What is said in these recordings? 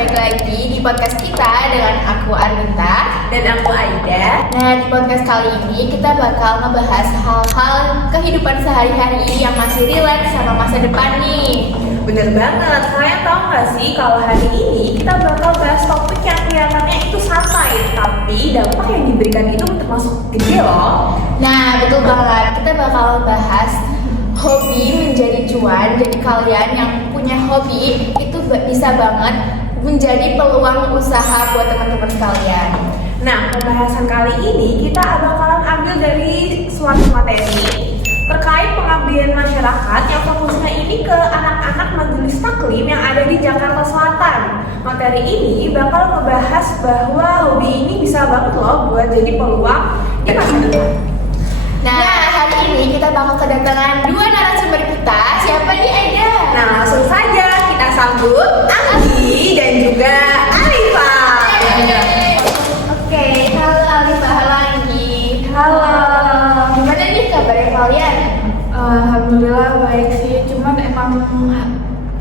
balik lagi di podcast kita dengan aku Arminta dan aku Aida. Nah, di podcast kali ini kita bakal ngebahas hal-hal kehidupan sehari-hari yang masih relate sama masa depan nih. Bener banget, kalian tahu gak sih kalau hari ini kita bakal bahas topik yang kelihatannya itu santai, tapi dampak yang diberikan itu termasuk gede loh. Nah, betul banget, kita bakal bahas hobi menjadi cuan. Jadi kalian yang punya hobi itu bisa banget menjadi peluang usaha buat teman-teman sekalian. Nah, pembahasan kali ini kita bakalan ambil dari suatu materi terkait pengabdian masyarakat yang fokusnya ini ke anak-anak majelis taklim yang ada di Jakarta Selatan. Materi ini bakal ngebahas bahwa hobi ini bisa banget loh buat jadi peluang di masa depan. Nah, hari ini kita bakal kedatangan dua narasumber kita. Siapa nih, Aida? Nah, langsung saja kita sambut Anggi dan juga Alifa. Oke, halo Alifa, halo Anggi. Halo. Gimana nih kabarnya kalian? Alhamdulillah baik sih, cuman emang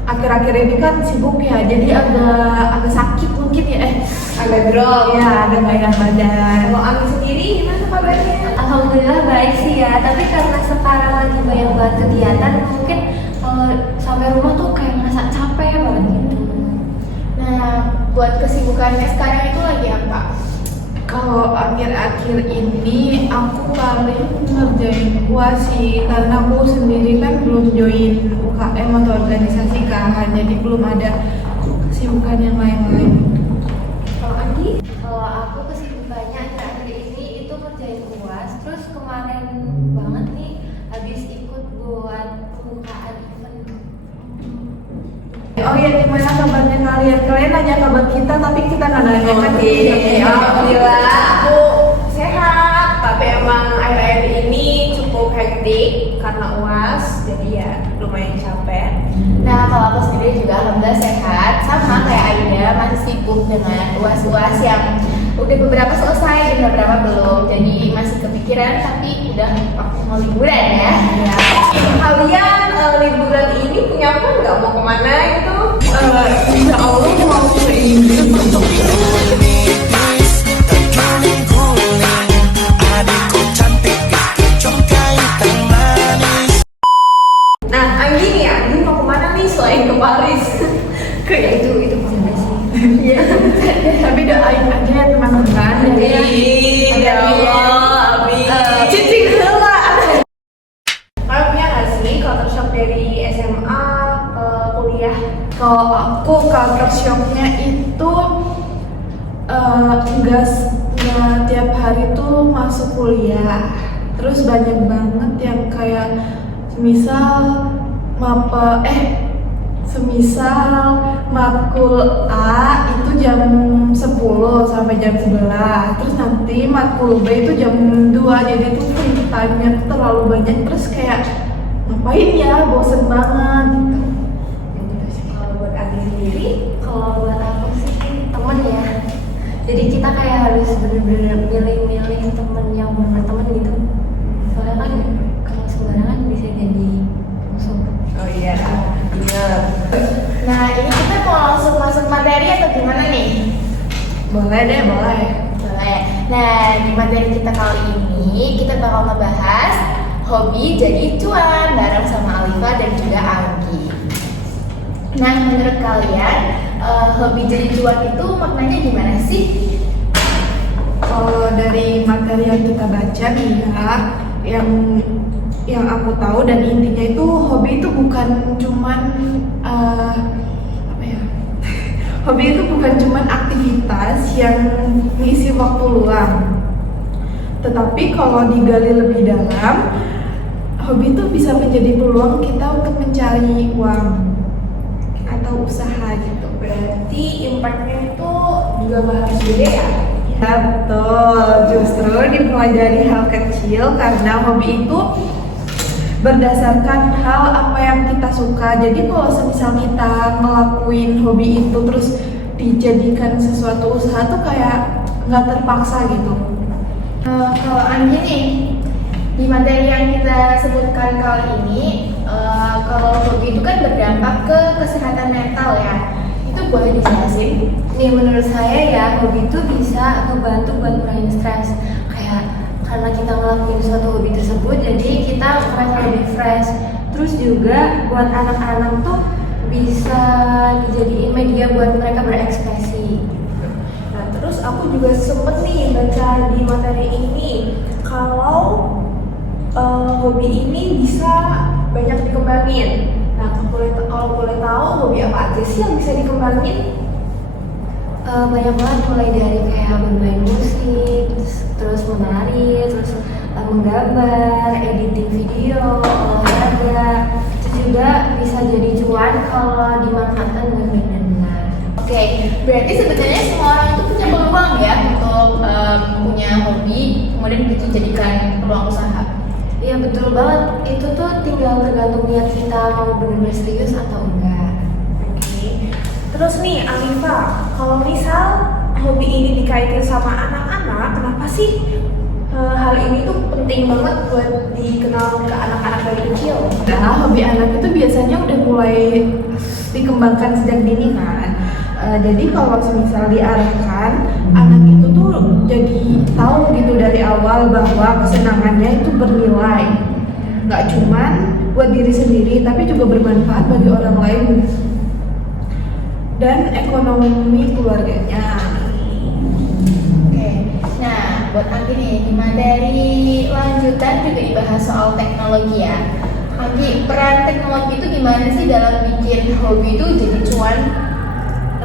akhir-akhir ini kan sibuk ya, jadi agak sakit mungkin ya, Agak drop. ya ada nggak enak badan. Kalau Anggi sendiri gimana kabarnya? Alhamdulillah baik sih ya, tapi karena sekarang lagi banyak banget kegiatan, mungkin kalau sampai rumah tuh kayak ngerasa capek banget gitu. Nah, buat kesibukannya sekarang itu lagi apa? Kalau akhir-akhir ini aku paling ngerjain UAS sih, karena aku sendiri kan belum join UKM atau organisasi kan, jadi belum ada kesibukan yang lain-lain. Kalau Anggi? Kalau aku kesibukannya akhir-akhir ini itu ngerjain UAS, terus kemarin banget nih habis ikut buat pembukaan event. Oh iya, gimana kabarnya kalian? Kalian nanya kabar kita, tapi kita nggak nanya kan? Alhamdulillah aku sehat, tapi emang akhir-akhir ini cukup hektik karena UAS, jadi ya lumayan capek. Nah, kalau aku sendiri juga alhamdulillah sehat. Sama kayak Aida, masih sibuk dengan uas-uas yang udah beberapa selesai dan beberapa belum. Jadi masih kepikiran, tapi udah waktu mau liburan ya. Kalian liburan ini punya plan nggak mau kemana gitu? Insya Allah mau ke Inggris. Nah, Anggi nih, Anggi mau kemana nih selain ke Paris? Ya itu pasti sih. Iya. Tapi doain aja teman-teman. Amin, ya Allah, amin. Cicing heula. Kalian punya nggak sih culture shock dari SMA ke kuliah? Kalau aku culture shocknya itu enggak tiap hari tuh masuk kuliah. Terus banyak banget yang kayak semisal matkul A itu jam 10 sampai jam 11, terus nanti matkul B itu jam 2, jadi itu free time-nya tuh terlalu banyak, terus kayak ngapain ya, bosen banget gitu. Kalau buat Anggi sendiri, Kalau buat aku sih temen ya. Jadi kita kayak harus bener-bener milih-milih temen yang bener temen gitu. Soalnya kan kalau sembarangan bisa jadi musuh. oh iya, ingat. Nah, ini kita mau langsung masuk materi atau gimana nih? Boleh deh, boleh. Boleh. Nah, di materi kita kali ini kita bakal ngebahas hobi jadi cuan bareng sama Alifa dan juga Anggi. Nah, menurut kalian hobi jadi cuan itu maknanya gimana sih? Kalau dari materi yang kita baca nih ya, yang aku tahu dan intinya itu hobi itu bukan cuman hobi itu bukan cuman aktivitas yang mengisi waktu luang, tetapi kalau digali lebih dalam, hobi itu bisa menjadi peluang kita untuk mencari uang atau usaha gitu. Berarti impact-nya itu juga harus gede ya? Ya betul, justru dimulai dari hal kecil karena hobi itu berdasarkan hal apa yang kita suka. Jadi kalau semisal kita ngelakuin hobi itu terus dijadikan sesuatu usaha tuh kayak nggak terpaksa gitu. Kalau Anggi nih, di materi yang kita sebutkan kali ini, kalau hobi itu kan berdampak ke kesehatan mental ya. Itu Itu boleh dijelasin? Nih menurut saya ya, hobi itu bisa ngebantu buat ngurangin stres. Kayak karena kita ngelakuin suatu hobi tersebut, jadi kita merasa lebih fresh. Terus juga buat anak-anak tuh bisa dijadiin media buat mereka berekspresi. Nah, terus aku juga sempet nih baca di materi ini kalau hobi ini bisa banyak dikembangin. Nah, kalau boleh tahu hobi apa aja sih yang bisa dikembangin? Banyak banget, mulai dari kayak bermain musik, terus menari, terus menggambar, editing video, olahraga. Itu juga bisa jadi cuan kalau dimanfaatkan dengan baik dan benar. Oke, berarti sebenarnya semua orang itu punya peluang ya untuk punya hobi, kemudian dijadikan peluang usaha. Iya betul banget, itu tuh tinggal tergantung niat kita mau benar-benar serius atau enggak. Oke. Terus nih, Alifa, kalau misal hobi ini dikaitin sama anak-anak, kenapa sih hal ini tuh penting banget buat dikenal ke anak-anak dari kecil? Nah, hobi anak itu biasanya udah mulai dikembangkan sejak dini kan. Jadi kalau misal diarahkan, anak itu tuh jadi tahu gitu dari awal bahwa kesenangannya itu bernilai. Nggak cuman buat diri sendiri, tapi juga bermanfaat bagi orang lain dan ekonomi keluarganya. Oke, nah buat Anggi nih, di materi lanjutan juga dibahas soal teknologi ya. Anggi, peran teknologi itu gimana sih dalam bikin hobi itu jadi cuan?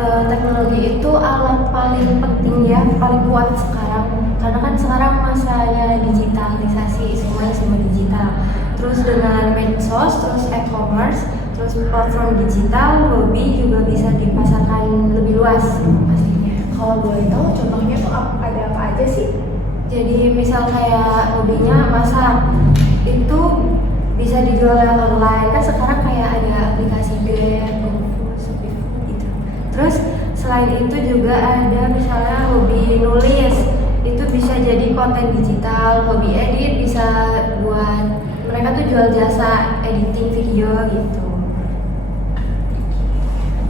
Teknologi itu alat paling penting ya, paling kuat sekarang. Karena kan sekarang masanya digitalisasi, semuanya serba digital. Terus dengan medsos, terus e-commerce, terus platform digital, hobi juga bisa dipasarkan lebih luas pastinya. Kalau boleh tahu contohnya tuh ada apa aja sih? Jadi misal kayak hobinya masak, itu bisa dijual lewat online. Kan sekarang kayak ada aplikasi Grab, GoFood, Shopee gitu. Terus selain itu juga ada misalnya hobi nulis, itu bisa jadi konten digital. Hobi edit bisa buat mereka tuh jual jasa editing video gitu.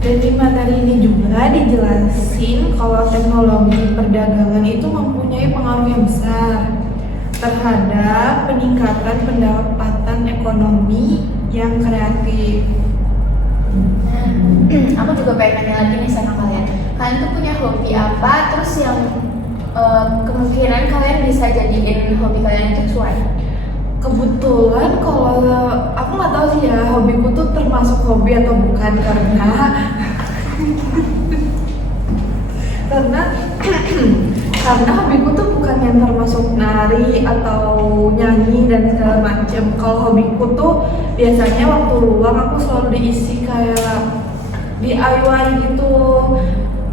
Dan di materi ini juga dijelasin kalau teknologi perdagangan itu mempunyai pengaruh yang besar terhadap peningkatan pendapatan ekonomi yang kreatif. Aku juga pengen nanya lagi nih sama kalian. Kalian tuh punya hobi apa? Terus yang kemungkinan kalian bisa jadiin hobi kalian itu cuan? Kebetulan kalau aku nggak tahu sih ya hobiku tuh termasuk hobi atau bukan karena hobiku tuh bukan yang termasuk nari atau nyanyi dan segala macem. Kalau hobiku tuh biasanya waktu luang aku selalu diisi kayak DIY gitu,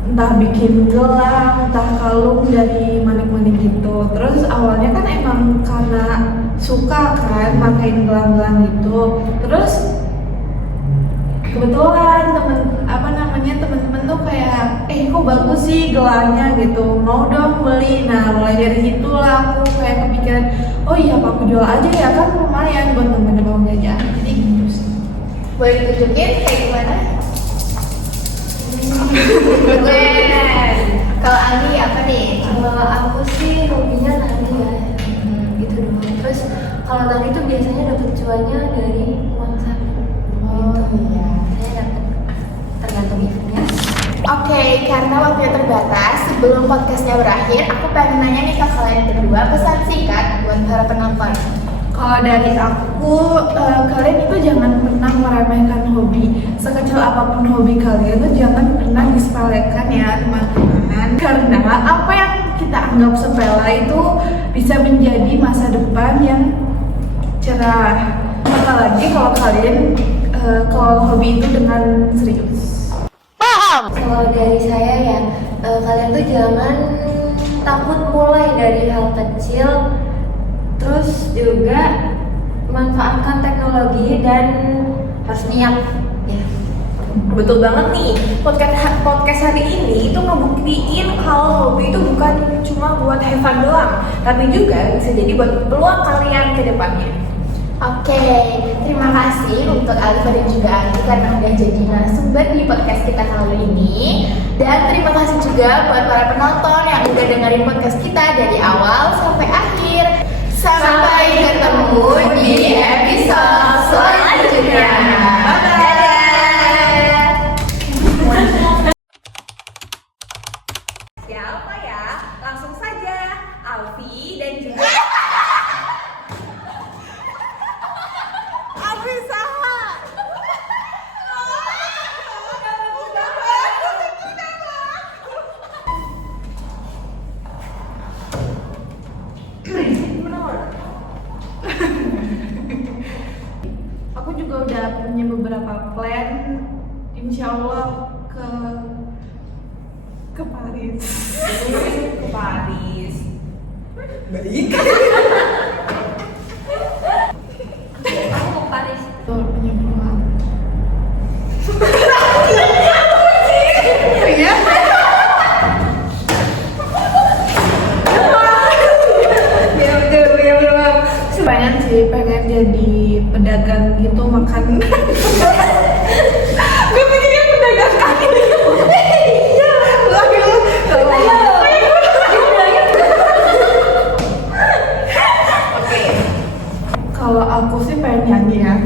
entah bikin gelang, entah kalung dari manik-manik gitu. Terus awalnya kan emang karena suka kan makain gelang-gelang gitu. Terus kebetulan teman-teman tuh kayak kok bagus sih gelangnya gitu, mau dong beli. Nah mulai dari situlah aku kayak kepikiran, oh iya apa aku jual aja ya, kan lumayan buat temen-temen mau jajan. Jadi gitu sih. Boleh ditunjukin kayak gimana? Kalau Anggi apa nih? Kalau aku sih hobinya nari ya, gitu doang. Terus kalau nari itu biasanya dapat cuannya dari uang saku. Iya. Saya dapat tergantung eventnya. Oke, karena waktunya terbatas, sebelum podcastnya berakhir, aku pengen nanya nih ke kalian berdua pesan singkat buat para penonton. Kalau dari aku, kalian itu jangan pernah meremehkan hobi. Sekecil apapun hobi kalian tuh jangan pernah disepelekan ya teman-teman. Karena apa yang kita anggap sepele itu bisa menjadi masa depan yang cerah. Apalagi kalau kalian kalau hobi itu dengan serius. Kalau dari saya ya, kalian tuh jangan takut mulai dari hal kecil. Terus juga manfaatkan teknologi dan harus niat ya. Betul banget nih, podcast hari ini itu ngebuktiin kalau hobi itu bukan cuma buat have fun doang, tapi juga bisa jadi buat peluang kalian ke depannya. Oke, terima kasih untuk Alifa dan juga Anggi karena udah jadi narasumber di podcast kita kali ini. Dan terima kasih juga buat para penonton yang udah dengerin podcast kita dari awal sampai akhir. Sampai ketemu di episode selanjutnya. Dadah. Siapa ya? Langsung saja, Alfi dan juga Alfi Saha. Aku juga udah punya beberapa plan, insya Allah ke Paris. Ke Paris. Aku mau Paris. Tuh punya peluang. Ya. Ya belum. Pengen sih, pengen jadi pedagang gitu makan. Gue pengen jadi pedagang kaki. Iya. Kalau aku sih pengen nyanyi ya.